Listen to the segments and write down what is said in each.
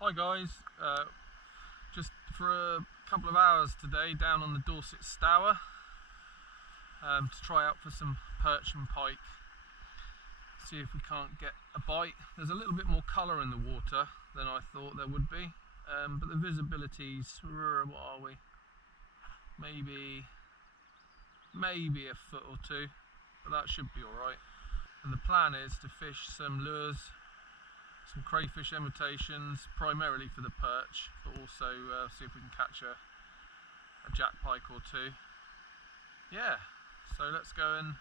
Hi guys, just for a couple of hours today down on the Dorset Stour to try out for some perch and pike, see if we can't get a bite. There's a little bit more colour in the water than I thought there would be, but the visibility's, what are we, maybe a foot or two, but that should be alright. And the plan is to fish some lures, some crayfish imitations, primarily for the perch, but also see if we can catch a jack pike or two. Yeah, so let's go and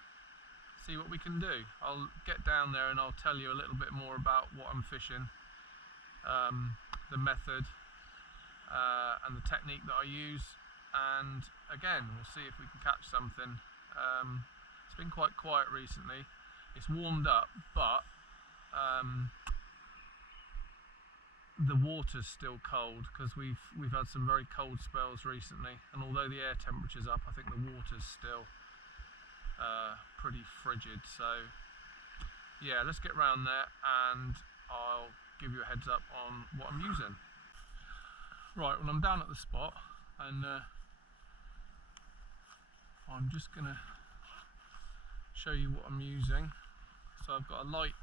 see what we can do. I'll get down there and I'll tell you a little bit more about what I'm fishing, the method and the technique that I use, and again we'll see if we can catch something. It's been quite quiet recently. It's warmed up, but the water's still cold because we've had some very cold spells recently, and although the air temperature's up, I think the water's still pretty frigid. So yeah, let's get round there and I'll give you a heads up on what I'm using. Right, well, I'm down at the spot and I'm just gonna show you what I'm using. So I've got a light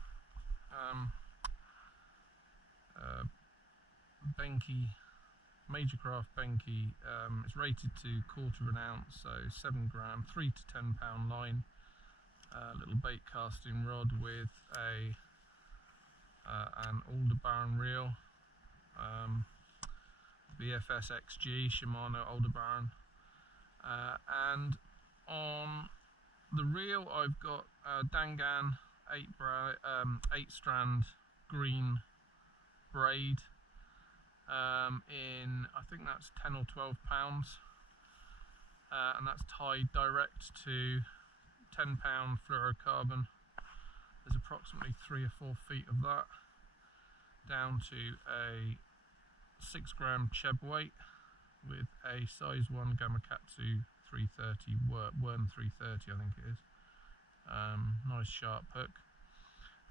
Benke, Major Craft Benke. It's rated to 1/4 ounce, so 7 gram, 3 to 10 pound line, little bait casting rod with an Aldebaran reel, BFS XG Shimano Aldebaran, and on the reel I've got Dangan 8 strand green braid, in, I think that's 10 or 12 pounds, and that's tied direct to 10 pound fluorocarbon. There's approximately 3 or 4 feet of that, down to a 6 gram cheb weight with a size 1 Gamakatsu 330 worm 330, I think it is. Nice sharp hook,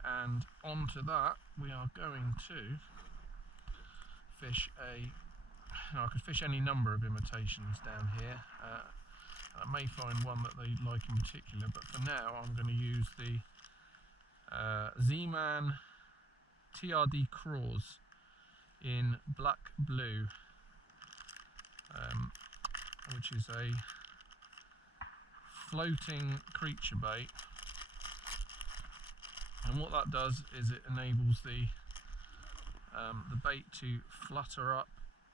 and onto that we are going to fish I could fish any number of imitations down here. I may find one that they like in particular, but for now I'm going to use the Z-Man TRD Craws in black blue, which is a floating creature bait, and what that does is it enables the bait to flutter up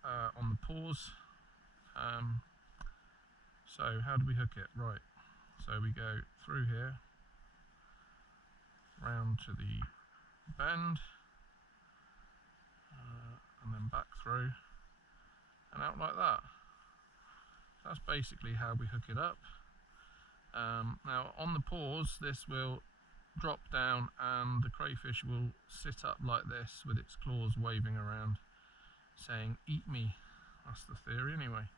on the paws. So how do we hook it? Right, so we go through here, round to the bend, and then back through and out like that. That's basically how we hook it up. Now on the paws this will drop down and the crayfish will sit up like this with its claws waving around saying eat me. That's the theory anyway.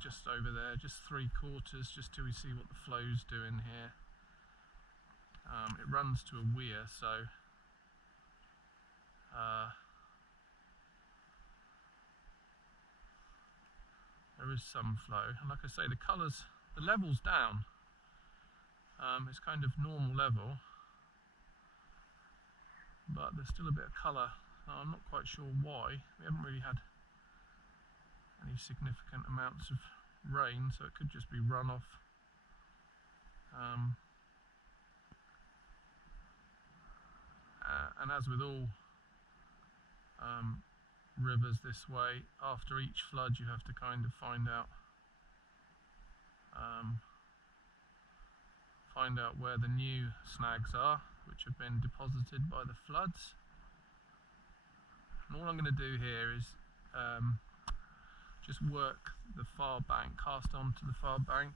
Just over there, just 3/4, just till we see what the flow's doing here. It runs to a weir, so there is some flow, and like I say, the colours, the level's down. It's kind of normal level, but there's still a bit of colour. I'm not quite sure why. We haven't really had any significant amounts of rain, so it could just be runoff. And as with all rivers this way, after each flood you have to kind of find out where the new snags are, which have been deposited by the floods. And all I'm going to do here is just work the far bank, cast onto the far bank,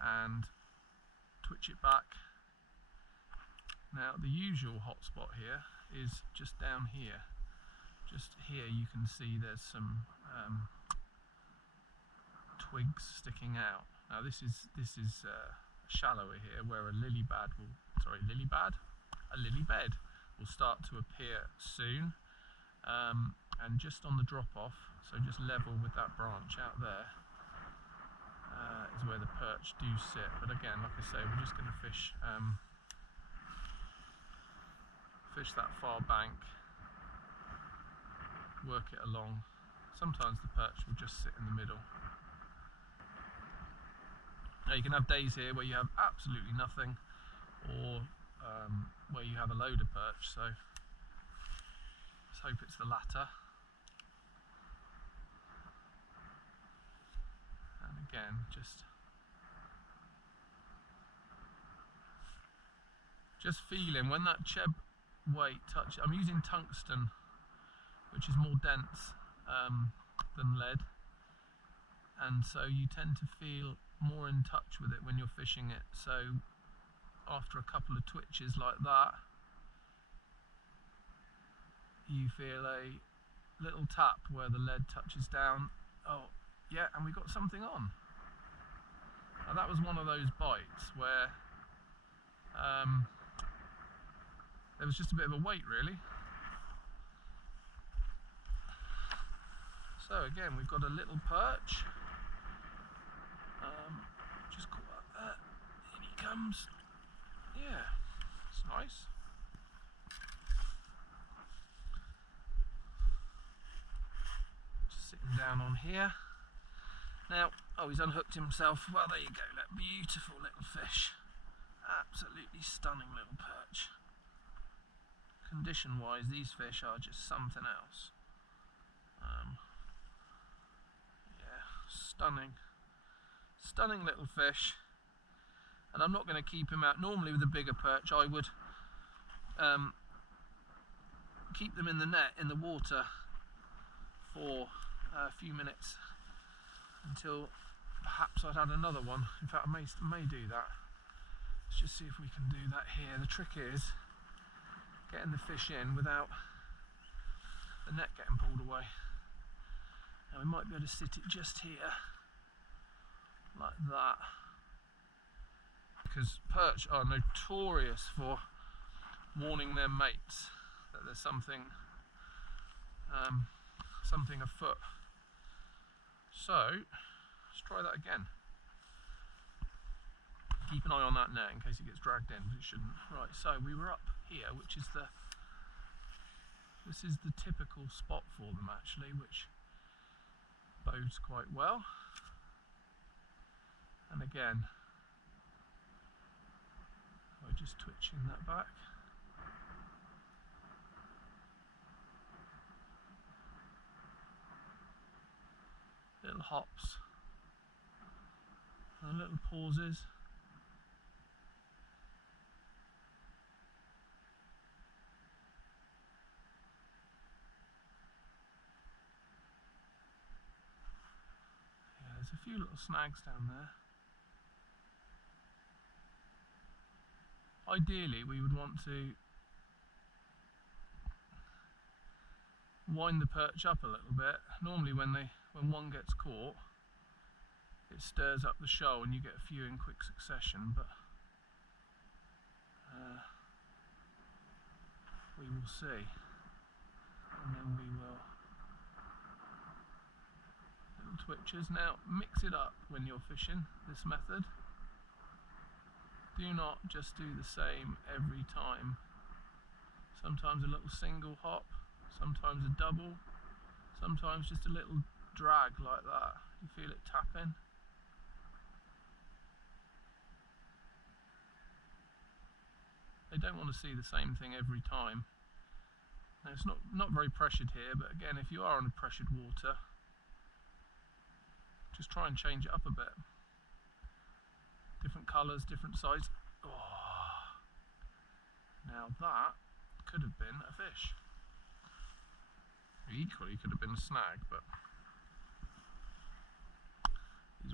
and twitch it back. Now the usual hotspot here is just down here. Just here you can see there's some twigs sticking out. Now this is shallower here, where a lily bed will start to appear soon, and just on the drop off, so just level with that branch out there, is where the perch do sit. But again, like I say, we're just going to fish that far bank, work it along. Sometimes the perch will just sit in the middle. Now you can have days here where you have absolutely nothing, or where you have a load of perch, so let's hope it's the latter. And again, just feeling when that cheb weight touch. I'm using tungsten, which is more dense than lead, and so you tend to feel more in touch with it when you're fishing it. So after a couple of twitches like that, you feel a little tap where the lead touches down. Oh yeah, and we got something on. Now that was one of those bites where there was just a bit of a weight, really. So again, we've got a little perch. Just caught up there. In he comes. Yeah, it's nice. Just sitting down on here. Now, oh, he's unhooked himself. Well, there you go. That beautiful little fish. Absolutely stunning little perch. Condition-wise, these fish are just something else. Yeah, stunning little fish. And I'm not going to keep him out. Normally with a bigger perch I would keep them in the net, in the water, for a few minutes until perhaps I'd had another one. In fact, I may do that. Let's just see if we can do that here. The trick is getting the fish in without the net getting pulled away. Now we might be able to sit it just here, like that, because perch are notorious for warning their mates that there's something afoot. So let's try that again. Keep an eye on that net in case it gets dragged in, but it shouldn't. Right, so we were up here, which is this is the typical spot for them actually, which bodes quite well. And again, we're just twitching that back. Little hops and little pauses. Yeah, there's a few little snags down there. Ideally, we would want to wind the perch up a little bit. Normally when one gets caught, it stirs up the shoal and you get a few in quick succession, but we will see. And then we will little twitches. Now mix it up when you're fishing this method. Do not just do the same every time. Sometimes a little single hop, sometimes a double, sometimes just a little drag like that. You feel it tapping. They don't want to see the same thing every time. Now it's not very pressured here, but again, if you are on a pressured water, just try and change it up a bit. Different colours, different size. Oh, now that could have been a fish. Equally could have been a snag, but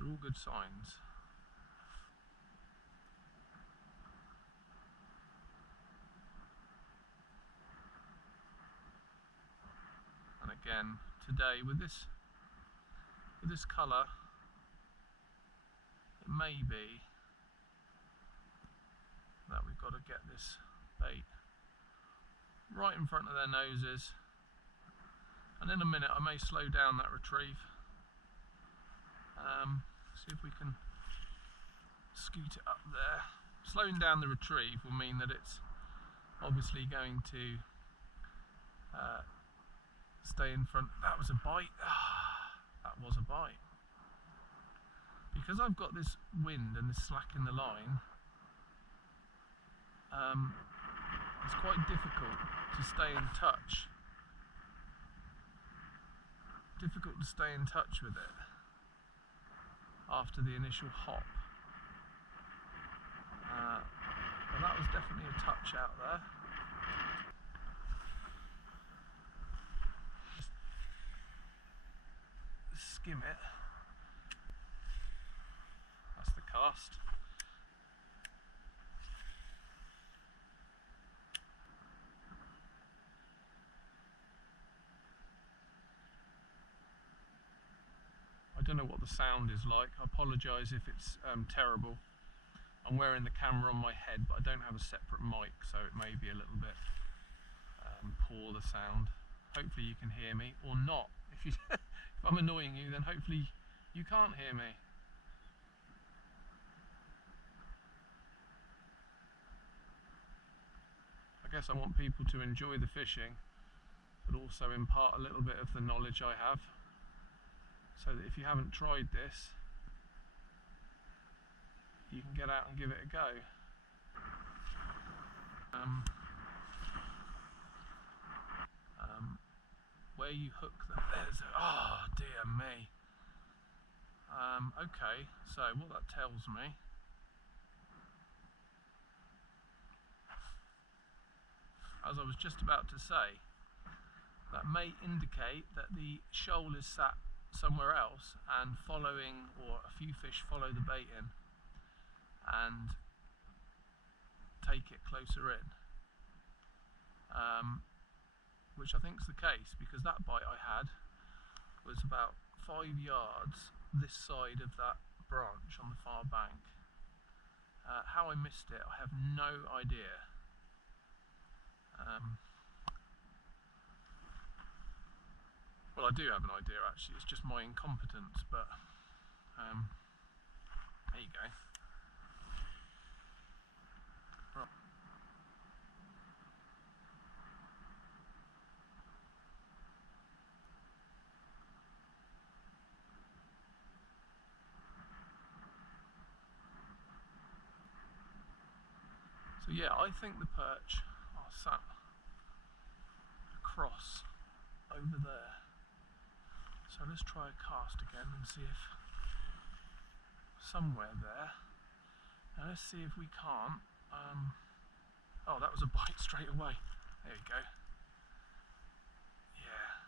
all good signs. And again, today with this colour, it may be that we've got to get this bait right in front of their noses, and in a minute I may slow down that retrieve. See if we can scoot it up there. Slowing down the retrieve will mean that it's obviously going to stay in front. That was a bite. That was a bite. Because I've got this wind and this slack in the line, it's quite difficult to stay in touch. Difficult to stay in touch with it after the initial hop. But that was definitely a touch out there. Just skim it. That's the cast. I don't know what the sound is like. I apologise if it's terrible. I'm wearing the camera on my head, but I don't have a separate mic, so it may be a little bit poor, the sound. Hopefully you can hear me, or not. If I'm annoying you, then hopefully you can't hear me. I guess I want people to enjoy the fishing, but also impart a little bit of the knowledge I have, so that if you haven't tried this, you can get out and give it a go. Where you hook them, there's a, oh dear me. Okay, so what that tells me, as I was just about to say, that may indicate that the shoal is sat somewhere else and following, or a few fish follow the bait in and take it closer in, which I think is the case, because that bite I had was about 5 yards this side of that branch on the far bank. How I missed it, I have no idea. Well, I do have an idea actually, it's just my incompetence, but there you go. Right. So yeah, I think the perch are sat across over there. So let's try a cast again and see if somewhere there. Now let's see if we can't. Oh, that was a bite straight away. There we go. Yeah,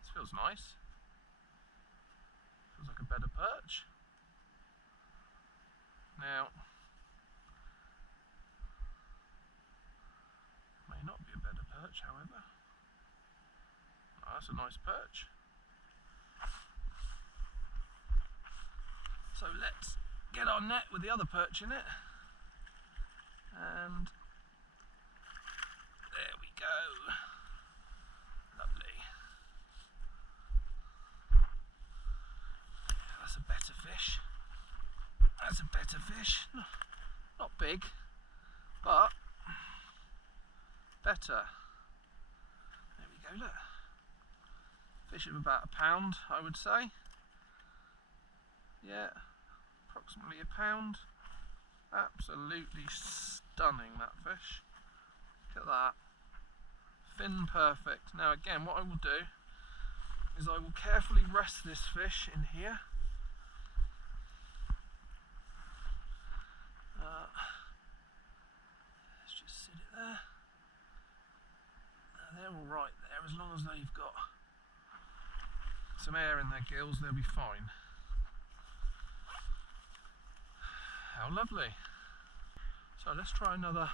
this feels nice. Feels like a better perch. Now, may not be a better perch, however. Oh, that's a nice perch. So let's get our net with the other perch in it, and there we go. Lovely. Yeah, that's a better fish. That's a better fish. Not big, but better. There we go, look. Fish of about a pound, I would say. Yeah, approximately a pound. Absolutely stunning, that fish. Look at that. Fin perfect. Now again, what I will do is I will carefully rest this fish in here. Let's just sit it there. They're all right there, as long as they've got some air in their gills, they'll be fine. How lovely. So let's try another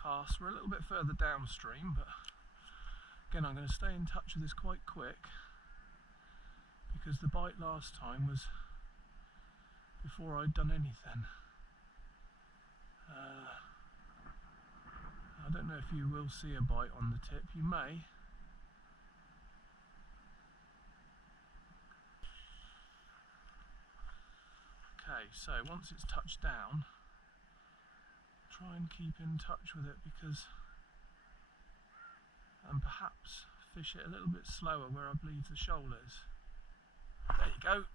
cast. We're a little bit further downstream, but again I'm going to stay in touch with this quite quick because the bite last time was before I'd done anything. I don't know if you will see a bite on the tip. You may. Okay, so once it's touched down, try and keep in touch with it and perhaps fish it a little bit slower where I believe the shoal is. There you go.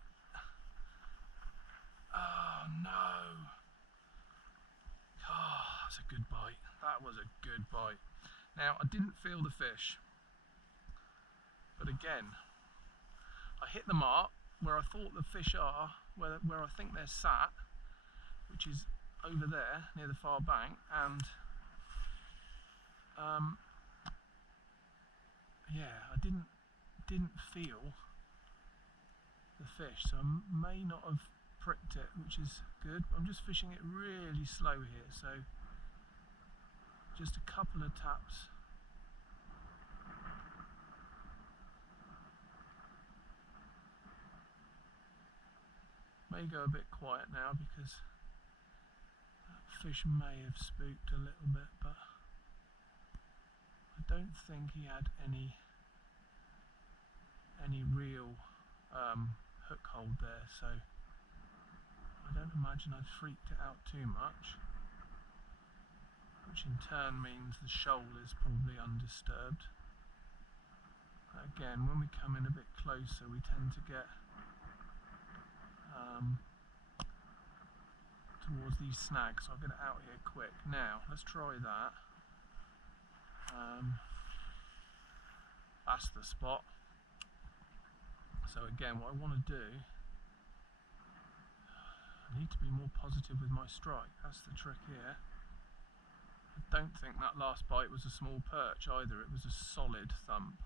Oh no. Oh, that's a good bite. That was a good bite. Now, I didn't feel the fish, but again, I hit the mark where I thought the fish are, where I think they're sat, which is over there near the far bank, and yeah, I didn't feel the fish, so I may not have pricked it, which is good. I'm just fishing it really slow here, so just a couple of taps. May go a bit quiet now because that fish may have spooked a little bit, but I don't think he had any real hook hold there, so I don't imagine I've freaked it out too much, which in turn means the shoal is probably undisturbed. Again, when we come in a bit closer, we tend to get towards these snags, so I'll get it out here quick. Now, let's try that. That's the spot. So again, what I want to do, I need to be more positive with my strike. That's the trick here. I don't think that last bite was a small perch either, it was a solid thump.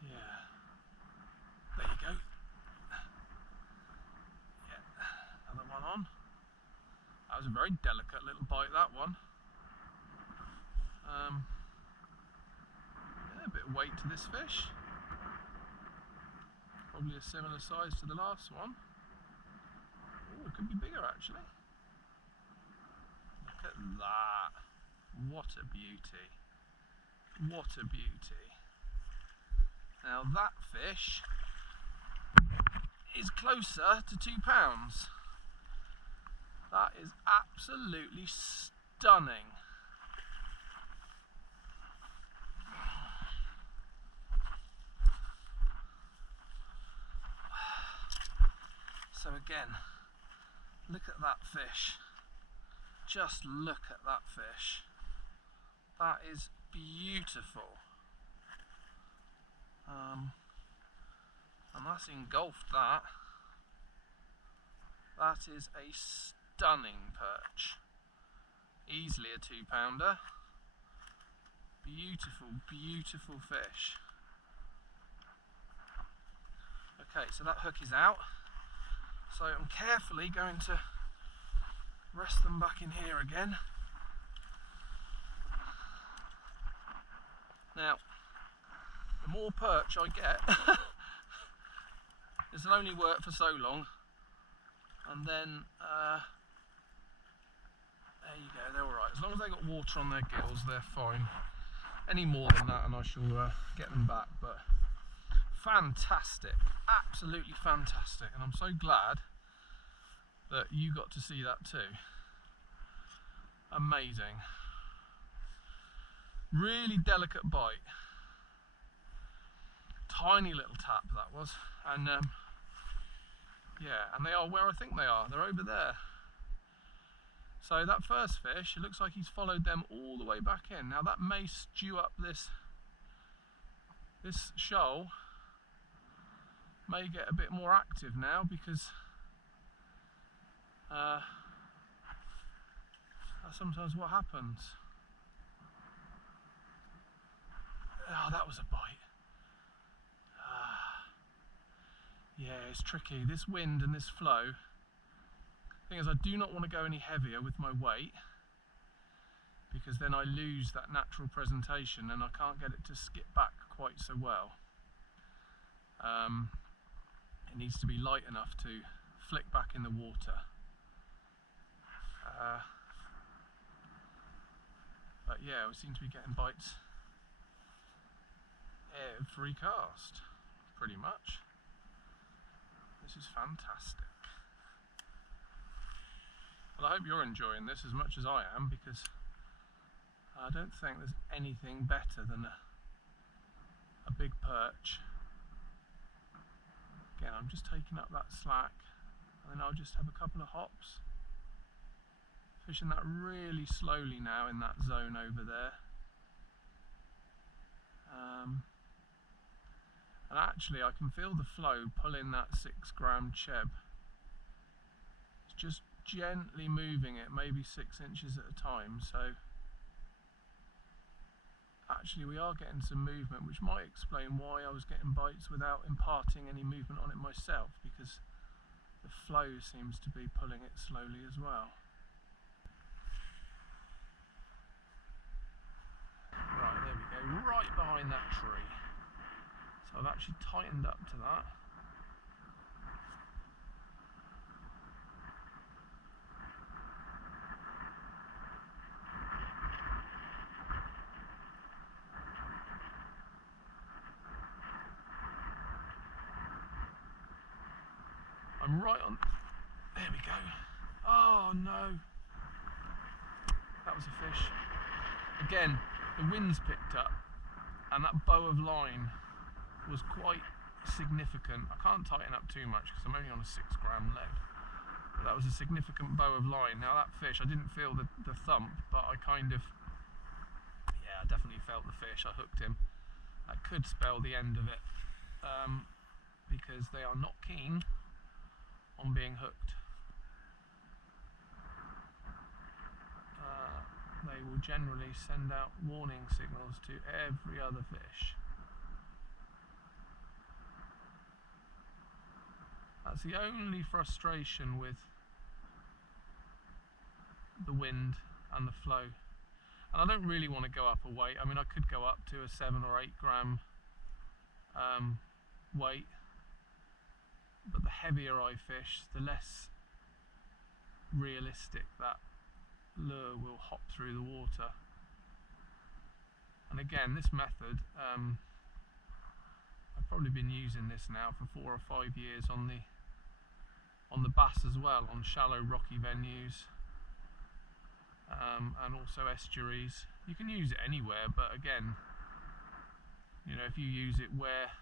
Yeah, there you go. Yeah, another one on. That was a very delicate little bite, that one. Yeah, a bit of weight to this fish. Probably a similar size to the last one. Oh, it could be bigger actually. Look at that. What a beauty. What a beauty. Now that fish is closer to 2 pounds. That is absolutely stunning. So again, look at that fish. Just look at that fish. That is beautiful. And that's engulfed that. That is a stunning perch. Easily a 2 pounder. Beautiful, beautiful fish. Okay, so that hook is out. So I'm carefully going to rest them back in here again. Now, the more perch I get, this will only work for so long, and then there you go, they're alright. As long as they got water on their gills, they're fine. Any more than that and I shall get them back, but fantastic, absolutely fantastic, and I'm so glad that you got to see that too. Amazing. Really delicate bite. Tiny little tap that was, and yeah, and they are where I think they are. They're over there. So that first fish, it looks like he's followed them all the way back in. Now that may stew up this shoal. May get a bit more active now because that's sometimes what happens. Oh, that was a bite. Yeah, it's tricky. This wind and this flow. Thing is, I do not want to go any heavier with my weight, because then I lose that natural presentation and I can't get it to skip back quite so well. It needs to be light enough to flick back in the water. But yeah, we seem to be getting bites every cast, pretty much. This is fantastic. Well, I hope you're enjoying this as much as I am, because I don't think there's anything better than a big perch. Again, I'm just taking up that slack, and then I'll just have a couple of hops. Fishing that really slowly now in that zone over there. And actually I can feel the flow pulling that 6 gram cheb. It's just gently moving it, maybe 6 inches at a time. So actually we are getting some movement, which might explain why I was getting bites without imparting any movement on it myself, because the flow seems to be pulling it slowly as well. Right, there we go, right behind that tree. So I've actually tightened up to that. I'm right on, there we go. Oh no, that was a fish. Again, the wind's picked up and that bow of line was quite significant. I can't tighten up too much because I'm only on a 6 gram lead, but that was a significant bow of line. Now that fish, I didn't feel the thump, but I kind of, yeah, I definitely felt the fish. I hooked him. That could spell the end of it, because they are not keen on being hooked. They will generally send out warning signals to every other fish. That's the only frustration with the wind and the flow. And I don't really want to go up a weight. I mean, I could go up to a 7 or 8 gram weight, but the heavier I fish, the less realistic that lure will hop through the water. And again, this method, I've probably been using this now for 4 or 5 years on the bass as well, on shallow rocky venues, and also estuaries. You can use it anywhere, but again, you know, if you use it where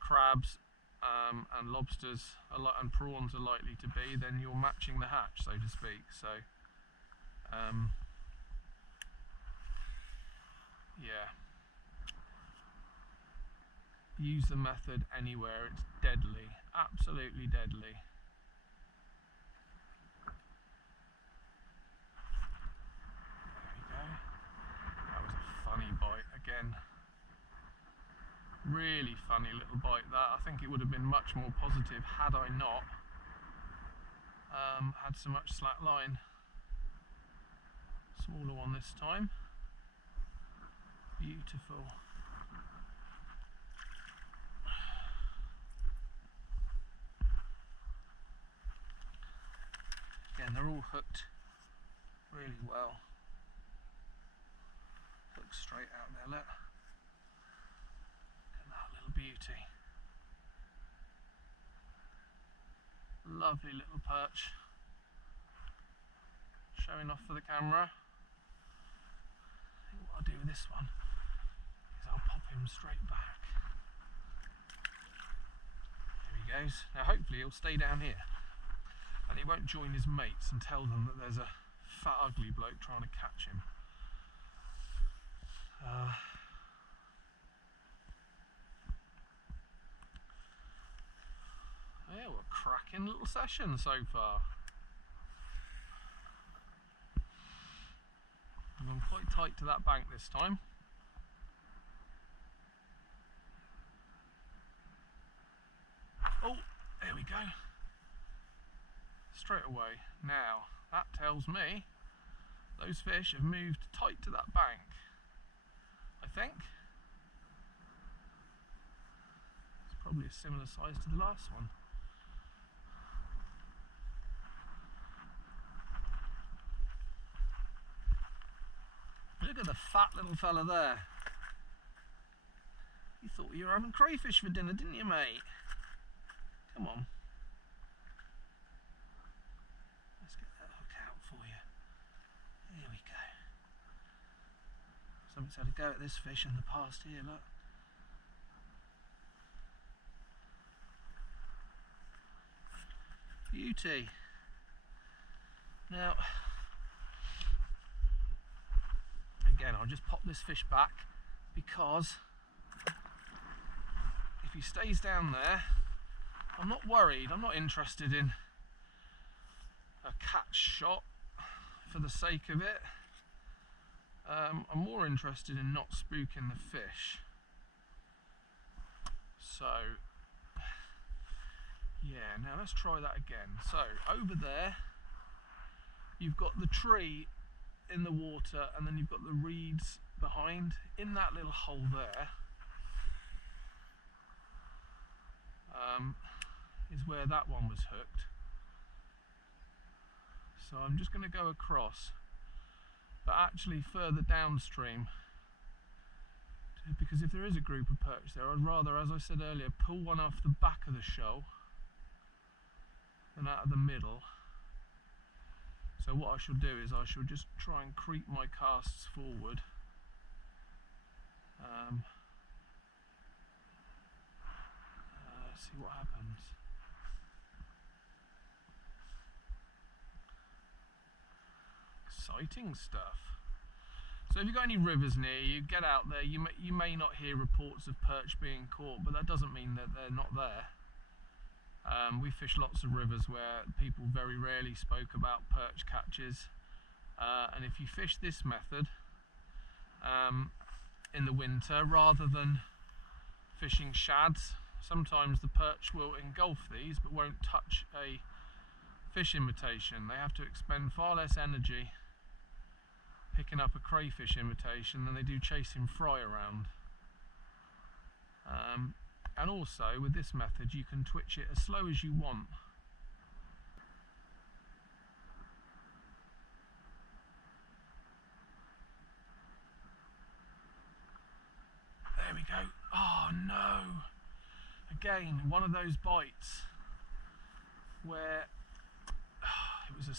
crabs and lobsters and prawns are likely to be, then you're matching the hatch, so to speak. So yeah, use the method anywhere. It's deadly, absolutely deadly. There we go. That was a funny bite again. Really funny little bite that. I think it would have been much more positive had I not had so much slack line. Smaller one this time. Beautiful. Again, they're all hooked really well. Hooked straight out there, look. Look at that little beauty. Lovely little perch. Showing off for the camera. I think what I'll do with this one is I'll pop him straight back. There he goes. Now hopefully he'll stay down here and he won't join his mates and tell them that there's a fat ugly bloke trying to catch him. Yeah, what a cracking little session so far. I've gone quite tight to that bank this time. straight away. Now, that tells me those fish have moved tight to that bank, I think. It's probably a similar size to the last one. Look at the fat little fella there. You thought you were having crayfish for dinner, didn't you, mate? Come on. Let's get that hook out for you. Here we go. Somebody's had a go at this fish in the past here, look. Beauty. Now, again, I'll just pop this fish back because if he stays down there, I'm not worried. I'm not interested in a catch shot for the sake of it. I'm more interested in not spooking the fish. So, yeah, now let's try that again. So, over there, you've got the tree in the water and then you've got the reeds behind. In that little hole there is where that one was hooked. So I'm just going to go across, but actually further downstream, because if there is a group of perch there, I'd rather, as I said earlier, pull one off the back of the shoal than out of the middle. So what I shall do is I shall just try and creep my casts forward. See what happens. Exciting stuff. So if you've got any rivers near you, get out there. You may not hear reports of perch being caught, but that doesn't mean that they're not there. We fish lots of rivers where people very rarely spoke about perch catches, and if you fish this method in the winter rather than fishing shads, sometimes the perch will engulf these but won't touch a fish imitation. They have to expend far less energy picking up a crayfish imitation than they do chasing fry around. And also with this method you can twitch it as slow as you want. There we go. Oh no! Again, one of those bites where it was a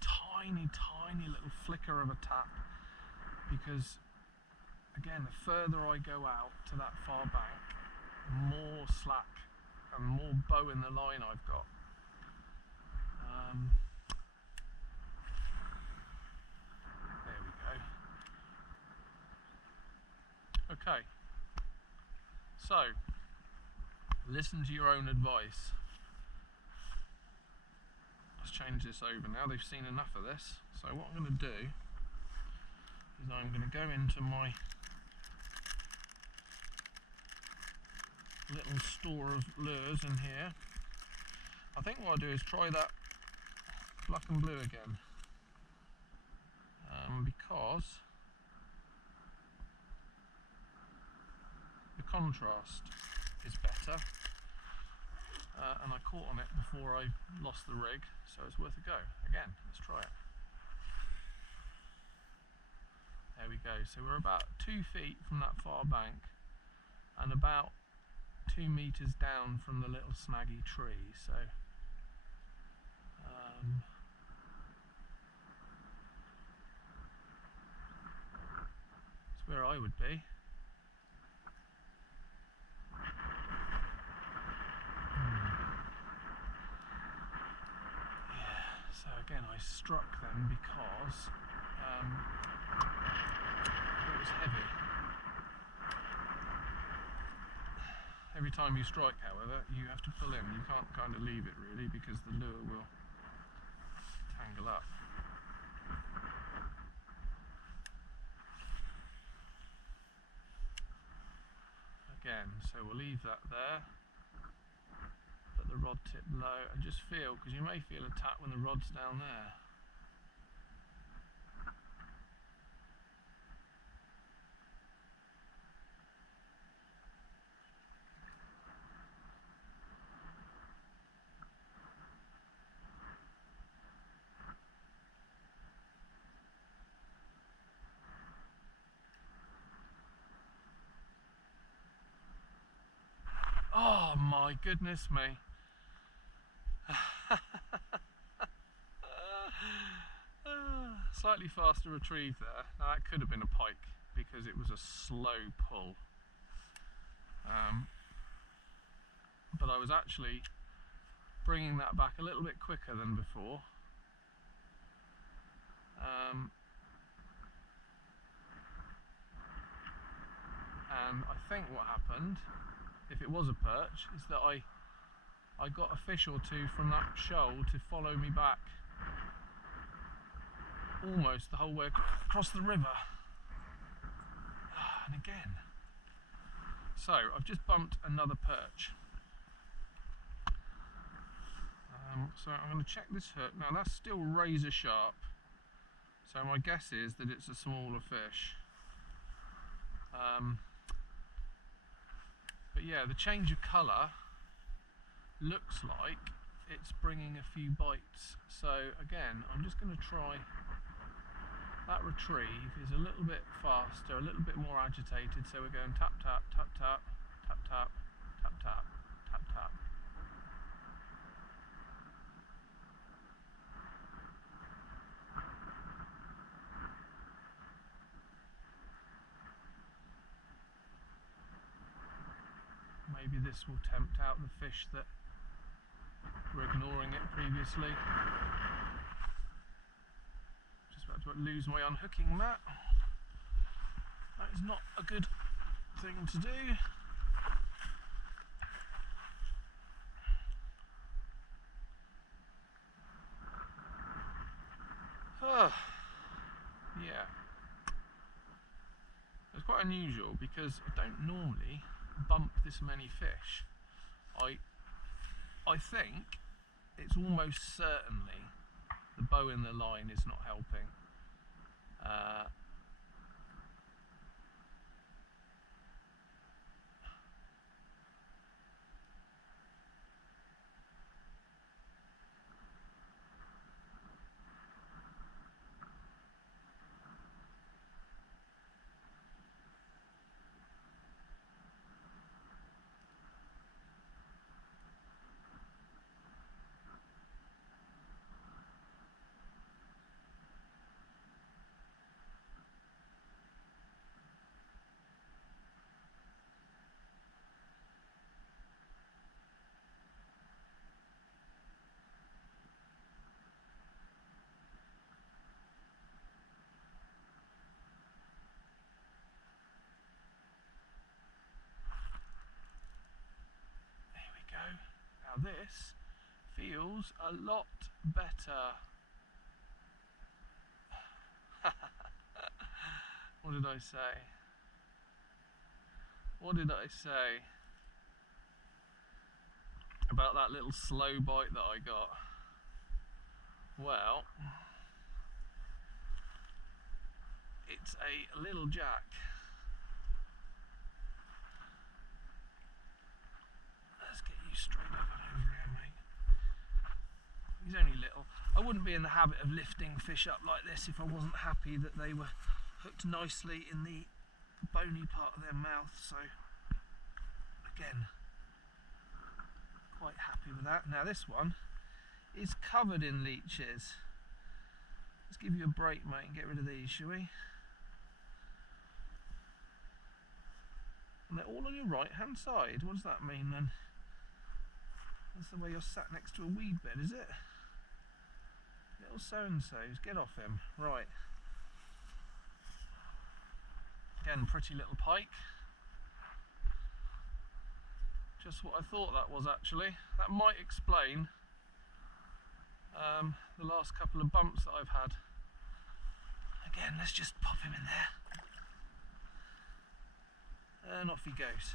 tiny little flicker of a tap, because again, the further I go out to that far bank, the more slack and more bow in the line I've got. There we go. Okay, so listen to your own advice. Let's change this over now. They've seen enough of this. So what I'm going to do is I'm going to go into my little store of lures in here. I think what I'll do is try that black and blue again, because the contrast is better, and I caught on it before I lost the rig, so it's worth a go. Again, let's try it. There we go. So we're about 2 feet from that far bank and about 2 meters down from the little snaggy tree. So it's where I would be. So again, I struck them because it was heavy. Every time you strike, however, you have to pull in. You can't kind of leave it really, because the lure will tangle up. Again, so we'll leave that there, but the the rod tip low and just feel, because you may feel a tap when the rod's down there. Oh my goodness me. Slightly faster retrieve there. Now that could have been a pike because it was a slow pull. But I was actually bringing that back a little bit quicker than before. And I think what happened, if it was a perch, is that I got a fish or two from that shoal to follow me back almost the whole way across the river. And again. So I've just bumped another perch. So I'm going to check this hook. Now that's still razor sharp. So my guess is that it's a smaller fish. But yeah, the change of colour looks like it's bringing a few bites. So again, I'm just going to try. That retrieve is a little bit faster, a little bit more agitated. So we're going tap, tap, tap, tap, tap, tap, tap, tap, tap, tap. Maybe this will tempt out the fish that were ignoring it previously. Just about to lose my unhooking mat. That is not a good thing to do. Yeah. It's quite unusual because I don't normally bump this many fish. I think it's almost certainly the bow in the line is not helping. Now this feels a lot better. What did I say? What did I say about that little slow bite that I got? Well, it's a little jack. Let's get you straight up and over here, mate. He's only little. I wouldn't be in the habit of lifting fish up like this if I wasn't happy that they were hooked nicely in the bony part of their mouth. So again, quite happy with that. Now this one is covered in leeches. Let's give you a break, mate, and get rid of these, shall we? And they're all on your right hand side. What does that mean then? That's the way you're sat next to a weed bed, is it? Little so-and-sos, get off him. Right. Again, pretty little pike. Just what I thought that was, actually. That might explain the last couple of bumps that I've had. Again, let's just pop him in there. And off he goes.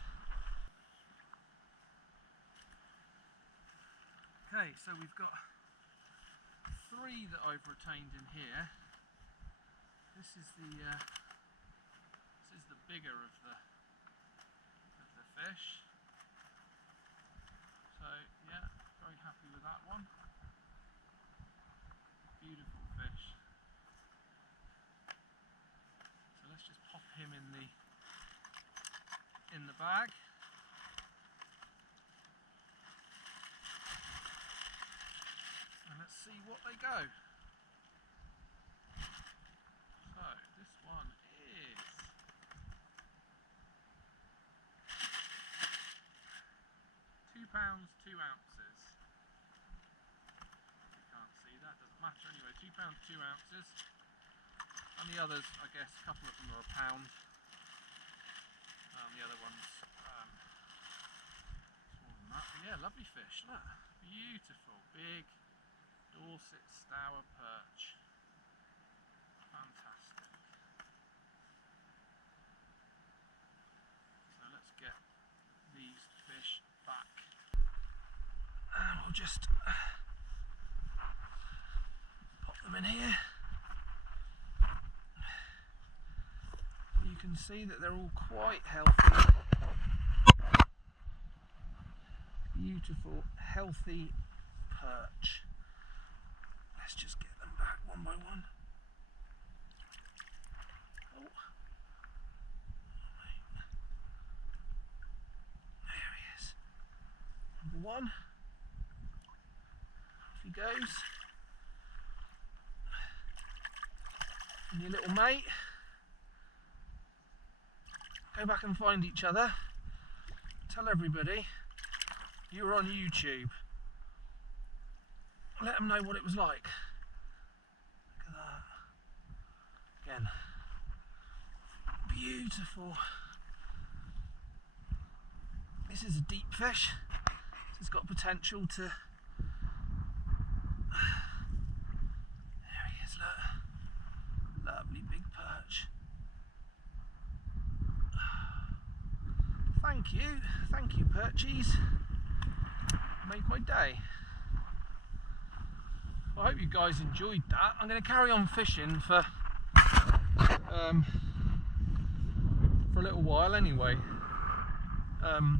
Okay, so we've got 3 that I've retained in here. This is the bigger of the fish. So yeah, very happy with that one. Beautiful fish. So let's just pop him in the bag. And let's see what they go. So this one is £2, 2 ounces. You can't see that, doesn't matter anyway. £2, 2 ounces. And the others, I guess, a couple of them are £1. The other ones smaller than that. But yeah, lovely fish. Look, beautiful, big Dorset Stour perch. Fantastic. So let's get these fish back. And we'll just pop them in here. You can see that they're all quite healthy. Beautiful, healthy perch. Let's just get them back one by one. Oh. There he is. Number 1. Off he goes. And your little mate. Go back and find each other. Tell everybody you were on YouTube. Let them know what it was like. Look at that. Again, beautiful. This is a deep fish. So it's got potential to... There he is, look. Lovely big perch. Thank you perchies. Made my day. Well, I hope you guys enjoyed that. I'm going to carry on fishing for a little while anyway. I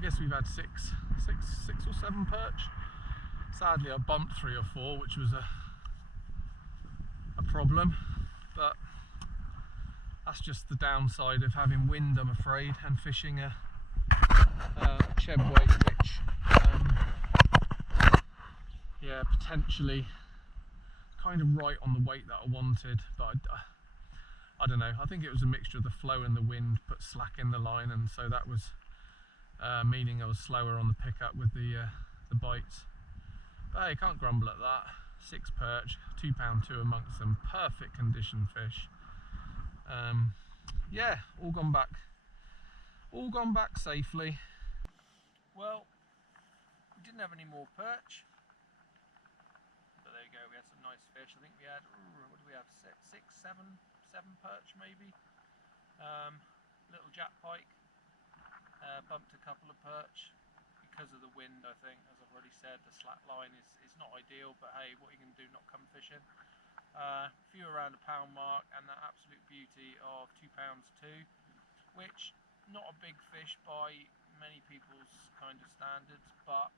guess we've had six or 7 perch. Sadly, I bumped 3 or 4, which was a problem, but that's just the downside of having wind, I'm afraid, and fishing a cheb weight, which yeah, potentially kind of right on the weight that I wanted, but I don't know. I think it was a mixture of the flow and the wind put slack in the line, and so that was meaning I was slower on the pickup with the bites. But hey, can't grumble at that. 6 perch, £2 2 amongst them, perfect condition fish. Yeah, all gone back safely. Well, we didn't have any more perch, but there you go, we had some nice fish. I think we had, what did we have, 7 perch maybe. Little jack pike, bumped a couple of perch because of the wind. I think, as I've already said, the slack line is not ideal, but hey, what are you going to do, not come fishing? Few around the £1 mark, and that absolute beauty of £2 2, which not a big fish by many people's kind of standards, but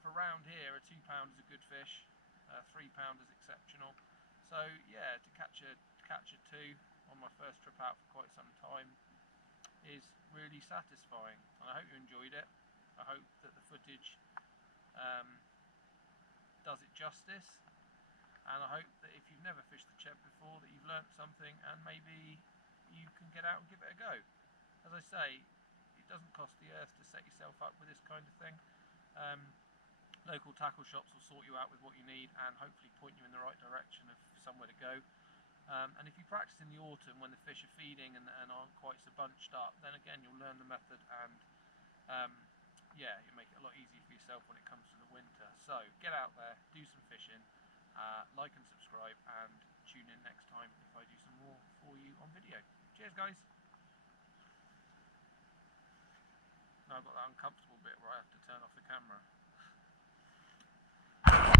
for round here, a £2 is a good fish, £3 is exceptional. So yeah, to catch a 2 on my first trip out for quite some time is really satisfying, and I hope you enjoyed it. I hope that the footage does it justice. And I hope that if you've never fished the cheb before, that you've learnt something and maybe you can get out and give it a go. As I say, it doesn't cost the earth to set yourself up with this kind of thing. Local tackle shops will sort you out with what you need and hopefully point you in the right direction of somewhere to go. And if you practice in the autumn when the fish are feeding and aren't quite so bunched up, then again you'll learn the method, and yeah, you'll make it a lot easier for yourself when it comes to the winter. So get out there, do some fishing. Like and subscribe, and tune in next time if I do some more for you on video. Cheers guys. Now I've got that uncomfortable bit where I have to turn off the camera.